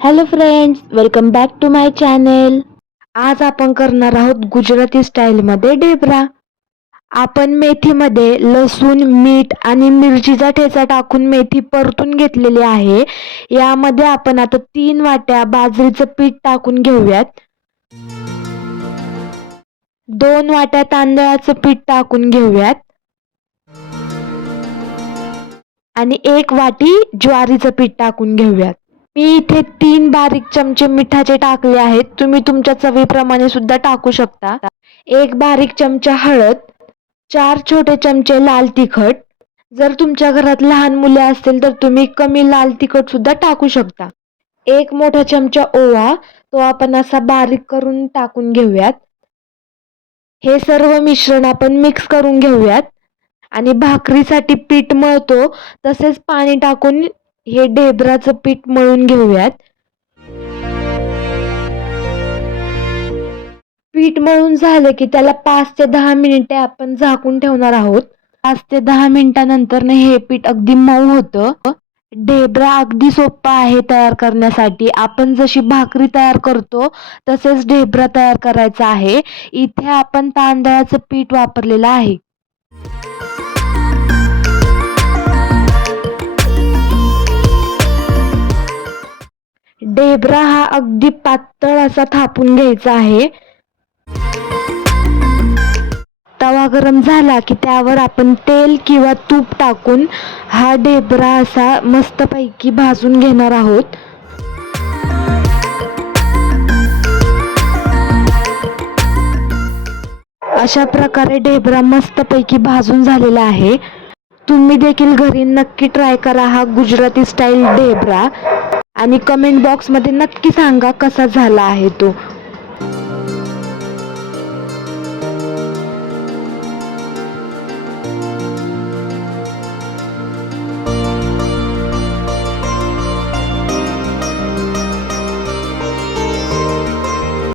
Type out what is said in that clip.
Hello friends, welcome back to my channel. आज आपण करणार आहोत गुजराती स्टाईलमध्ये ढेबरा. आपण मेथीमध्ये लसूण, मीठ आणि मिरचीचा ठेचा टाकून मेथी परतून घेतलेली आहे. यामध्ये आपण आता 3 वाट्या बाजरीचं पीठ टाकून घेऊयात. 2 वाट्या तांदळाचं पीठ टाकून घेऊयात आणि 1 वाटी ज्वारीचं पीठ टाकून घेऊयात. मी इथे 3 बारीक चमचे मिठाचे टाकले आहेत. तुम्ही तुमच्या चवीप्रमाणे सुद्धा टाकू शकता. 1 बारीक चमचा हळद, 4 छोटे चमचे लाल तिखट. जर तुमच्या घरात लहान मुले असतील तर तुम्ही कमी लाल तिखट सुद्धा टाकू शकता. 1 मोठा चमचा ओवा, तो आपण असा बारीक करून टाकून घेऊयात. हे सर्व मिश्रण आपण मिक्स करून घेऊयात आणि भाकरीसाठी पीठ मळतो तसेच पाणी टाकून हे ढेबराचं पीठ मळून घेऊयात. पीठ मळून झालं की त्याला 5 ते 10 मिनिटे आपण झाकून ठेवणार आहोत. 5 ते 10 मिनिटानंतर हे पीठ अगदी मऊ होतं. ढेबरा अगदी सोपा आहे तयार करण्यासाठी. आपण जशी भाकरी तयार करतो तसेच ढेबरा तयार करायचा आहे. इथे आपण तांदळाचं पीठ वापरलेलं आहे. ढेबरा हा अगदी पातळ असा थापून घ्यायचा आहे. तवा गरम झाला की त्यावर आपण तेल किंवा तूप टाकून हा ढेबरा असा मस्तपैकी भाजून घेणार आहोत. अशा प्रकारे ढेबरा मस्तपैकी भाजून झालेला आहे. तुम्ही देखील घरी नक्की ट्राय करा हा गुजराती स्टाईल ढेबरा आणि कमेंट बॉक्समध्ये नक्की सांगा कसा झाला आहे तो.